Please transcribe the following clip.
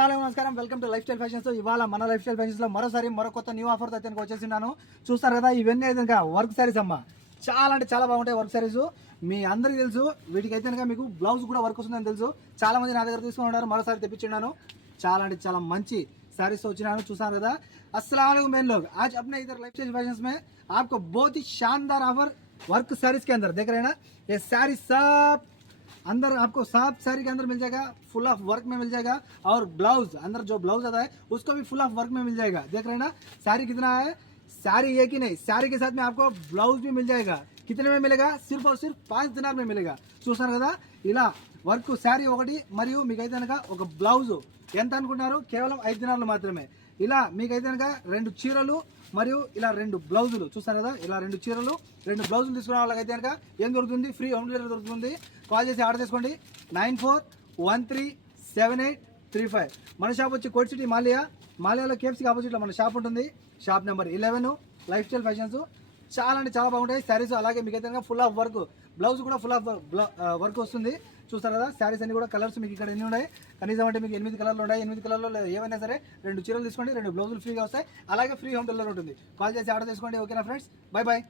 నమస్కారం, welcome to life style fashions. ఇవాళ మన లైఫ్ స్టైల్ ఫ్యాషన్స్ లో మరోసారి మరో కొత్త న్యూ ఆఫర్ అయితే వచ్చేసినాను. చూస్తారు కదా, ఇవన్నీ అయితే వర్క్ సారీస్ అమ్మ. చాలా అంటే చాలా బాగుంటాయి వర్క్ సారీస్. మీ అందరికీ తెలుసు, వీటికి అయితే మీకు బ్లౌజ్ కూడా వర్క్ వస్తుందని తెలుసు. చాలా మంది నా దగ్గర తీసుకుని ఉన్నారు, మరోసారి తెప్పించున్నాను. చాలా అంటే చాలా మంచి सारीस వచ్చినాను. చూసారు కదా. अस्सलाम वालेकुम बहन लोग, आज अपने इधर लाइफ स्टाइल फैशंस में आपको बहुत ही शानदार ऑफर वर्क सारीस के अंदर देख रहे हैं ना. ये सारी सब अंदर आपको साफ साड़ी के अंदर मिल जाएगा, फुल ऑफ वर्क में मिल जाएगा. और ब्लाउज अंदर जो ब्लाउज आता है उसको भी फुल ऑफ वर्क में मिल जाएगा. देख रहे हैं ना. साड़ी कितना है, साड़ी एक ही नहीं, साड़ी के साथ में आपको ब्लाउज भी मिल जाएगा. कितने में मिलेगा, सिर्फ और सिर्फ 5 दिनार में मिलेगा. చూసారు కదా, ఇలా వర్క్ శారీ ఒకటి మరియు మీకైతే కనుక ఒక బ్లౌజ్ ఎంత అనుకుంటున్నారు, కేవలం 5 దినార్లు మాత్రమే. ఇలా మీకైతే కనుక 2 చీరలు మరియు ఇలా 2 బ్లౌజులు. చూస్తారు కదా, ఇలా 2 చీరలు 2 బ్లౌజులు తీసుకునే వాళ్ళకైతే కనుక ఏం దొరుకుతుంది, ఫ్రీ హోమ్ డెలివరీ దొరుకుతుంది. కాల్ చేసి ఆర్డర్ చేసుకోండి. 94137835. మన షాప్ వచ్చి కోట్ సిటీ మాలియాలో కేఎఫ్సీకి ఆపోజిట్లో మన షాప్ ఉంటుంది. Shop number 11 life style fashions. చాలా అంటే చాలా బాగుంటాయి శారీస్. అలాగే మీకు అయితే ఫుల్ ఆఫ్ వర్క్, బ్లౌజ్ కూడా ఫుల్ ఆఫ్ వర్క్ వస్తుంది. చూస్తారు కదా, శారీస్ అన్ని కూడా కలర్స్ మీకు ఇక్కడ ఎన్ని ఉన్నాయి, కనీసం అంటే మీకు 8 కలర్లు ఉన్నాయి. 8 కలర్లో ఏమైనా సరే 2 చీరలు తీసుకోండి, 2 బ్లౌజులు ఫ్రీగా వస్తాయి. అలాగే ఫ్రీ హోమ్ డెలివరీ ఉంటుంది. కాల్ చేసి ఆర్డర్ చేసుకోండి. ఓకేనా ఫ్రెండ్స్, బై బాయ్.